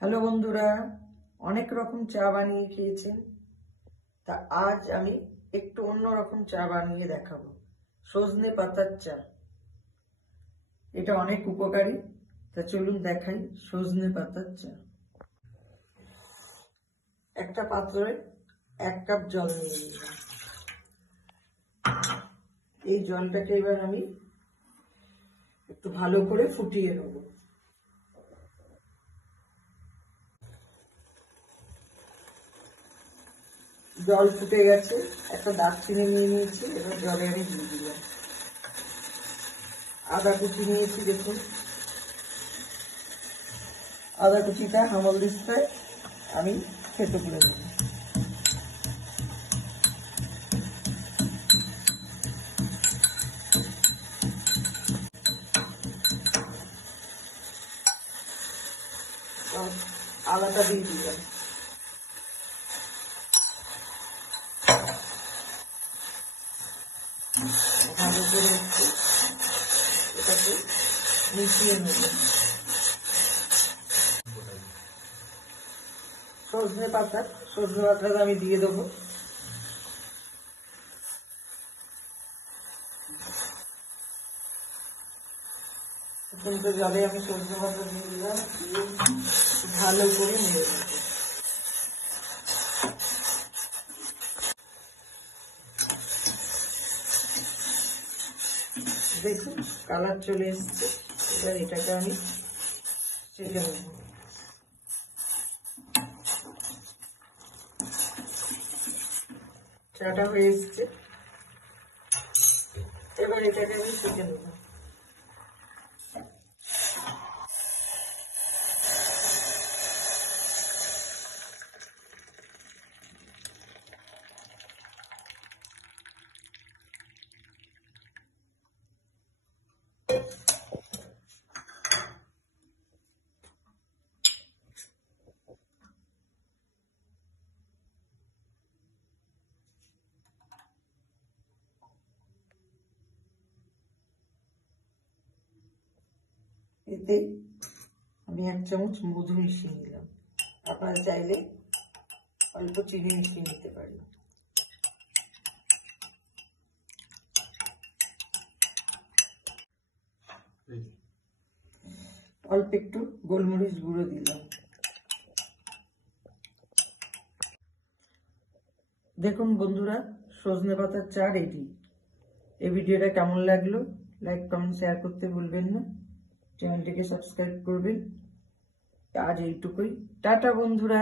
Hello বন্ধুরা, অনেক রকম চা বানিয়ে খেয়েছেন। তা আজ আমি একটু অন্যরকম চা বানিয়ে দেখাবো, সজনে পাতার চা। এটা অনেক উপকারী। তা চলুন দেখাই সজনে পাতার চা। একটা পাত্রে 1 কাপ জল নিয়ে নিলাম। এই জলটাকে এবার আমি একটু ভালো করে ফুটিয়ে নেব। জল ফুটে গেছে, একটা দারচিনি নিয়ে নিয়েছি, এবার জলে আমি দিয়ে দিলাম। আদা কুচি নিয়েছি, দেখুন আদা কুচিটা হামল দিস্তায় আমি থেতো করে দেব। আদাটা দিয়ে দিলাম। ভালো করে একটু এটাকে মিশিয়ে নেব। সজনে পাতাটা আমি দিয়ে দেবো। কিন্তু জলে আমি সজনে পাতা দিয়ে দিলাম, ভালো করে নেড়ে দেবো। দেখুন কালার চলে এসছে। এবার এটাকে আমি ছেঁকে নেব। চাটা হয়ে এসছে, এবার এটাকে আমি ছেঁকে নেব। এতে আমি 1 চামচ মধু মিশিয়ে নিলাম। আপনারা চাইলে অল্প চিনি মিশিয়ে নিতে পারেন। অল্প একটু গোলমরিচ গুঁড়ো দিলাম। দেখুন বন্ধুরা, সজনে পাতার চা রেডি। এই ভিডিওটা কেমন লাগলো লাইক কমেন্ট শেয়ার করতে ভুলবেন না। চ্যানেলটিকে সাবস্ক্রাইব করবেন। আজ এইটুকুই। টাটা বন্ধুরা।